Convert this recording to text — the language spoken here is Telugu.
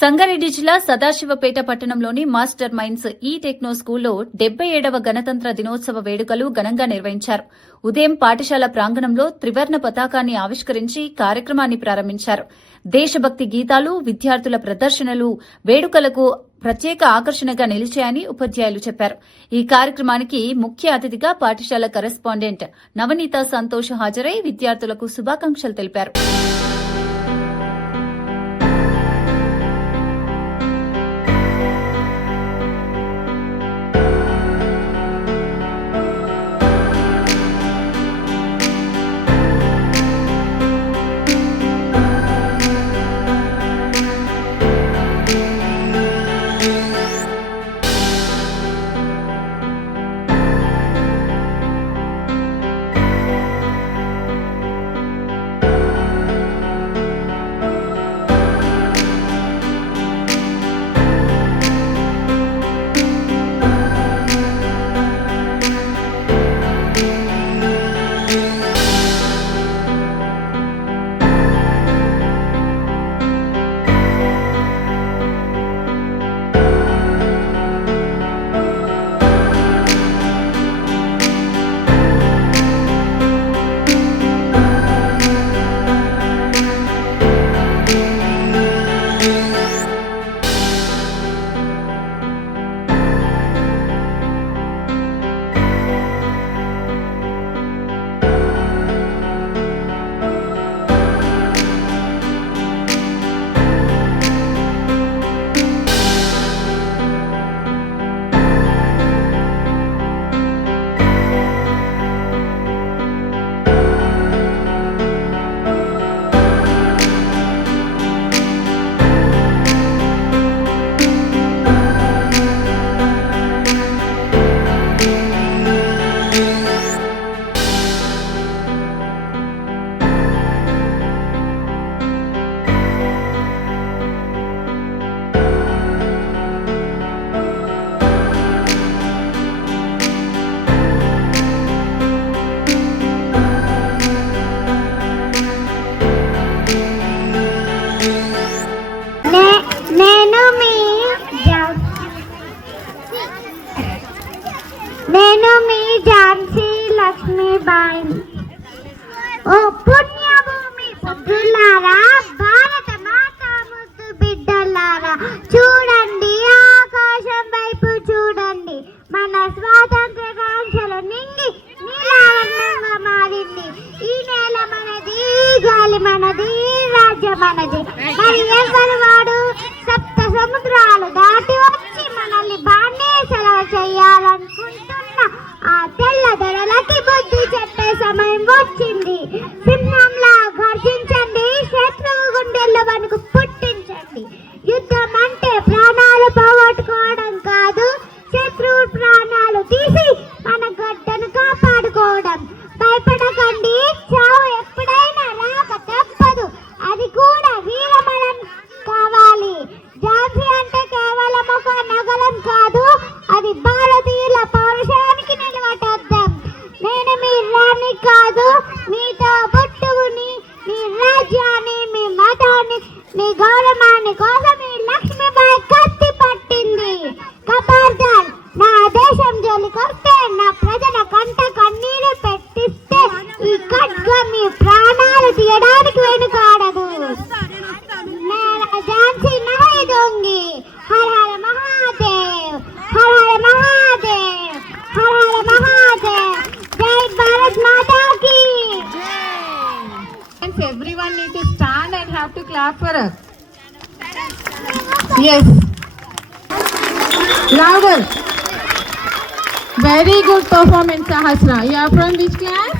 సంగారెడ్డి జిల్లా సదాశివపేట పట్టణంలోని మాస్టర్ మైండ్స్ ఈ టెక్నో స్కూల్లో 77వ గణతంత్ర దినోత్సవ వేడుకలు ఘనంగా నిర్వహించారు. ఉదయం పాఠశాల ప్రాంగణంలో త్రివర్ణ పతాకాన్ని ఆవిష్కరించి కార్యక్రమాన్ని ప్రారంభించారు. దేశభక్తి గీతాలు, విద్యార్థుల ప్రదర్శనలు వేడుకలకు ప్రత్యేక ఆకర్షణగా నిలిచాయని ఉపాధ్యాయులు చెప్పారు. ఈ కార్యక్రమానికి ముఖ్య అతిథిగా పాఠశాల కరెస్పాండెంట్ నవనీత సంతోష్ హాజరై విద్యార్థులకు శుభాకాంక్షలు తెలిపారు. నేను మీ ఝాన్సీ లక్ష్మీబాయి. ఓ పుణ్యభూమి పుత్రులారా, భారత మాత ముద్దు బిడ్డలారా, చూడండి ఆకాశం వైపు చూడండి. మన స్వాతంత్ర కాంక్షలు నింగి నీలావరణంగా మారింది. ఈ నేల మనది, గాలి మనది, రాజ్యం మనది. మరి ఎవరు వాడు? సప్త సముద్రాలు దాటి వచ్చి మనల్ని బానిసలు చేయాలనుకుంటున్న ఆ తెల్లదొరలకి బుద్ధి చెప్పే సమయం వచ్చింది. సింహంలా గర్జించండి, శత్రువు గుండెల్లో వణుకు పుట్టించండి. యుద్ధం అంటే ప్రాణాలు పోగొట్టుకోవడం కాదు, శత్రువు ప్రాణాలు తీసి మన గడ్డను కాపాడుకోవడం. భయపడకండి, చావు ఎప్పుడైనా రాక తప్పదు. అది కూడా వీరమరణం కావాలి. ఝాన్సీ అంటే కేవలం ఒక నగరం కాదు, అది భారతీయుల పౌరుషానికి నిలబడద్దాం. నేను మీ రాణి కాదు, మీతో బొట్టుని, మీ రాజ్యాన్ని, మీ మతాన్ని, మీ గౌరవాన్ని కోసం ఈ లక్ష్మీబాయి కత్తి పట్టింది. ఖబర్దార్, నా దేశం జోలికొస్తే, నా ప్రజల కంట కన్నీరు పెట్టిస్తే ఈ ఖడ్గం మీ ప్రాణాలు తీయడానికి వెనుకాడదు. ఝాన్సీ నహీ దూంగి. హర హర మహాదేవ్, హర హర మహాదేవ్, హర హర మహాదేవ్. జై భారత్ మాతా की. Everyone need to stand and have to clap for us. Yes. Louder. Very good performance, Sahasra. You are from which class?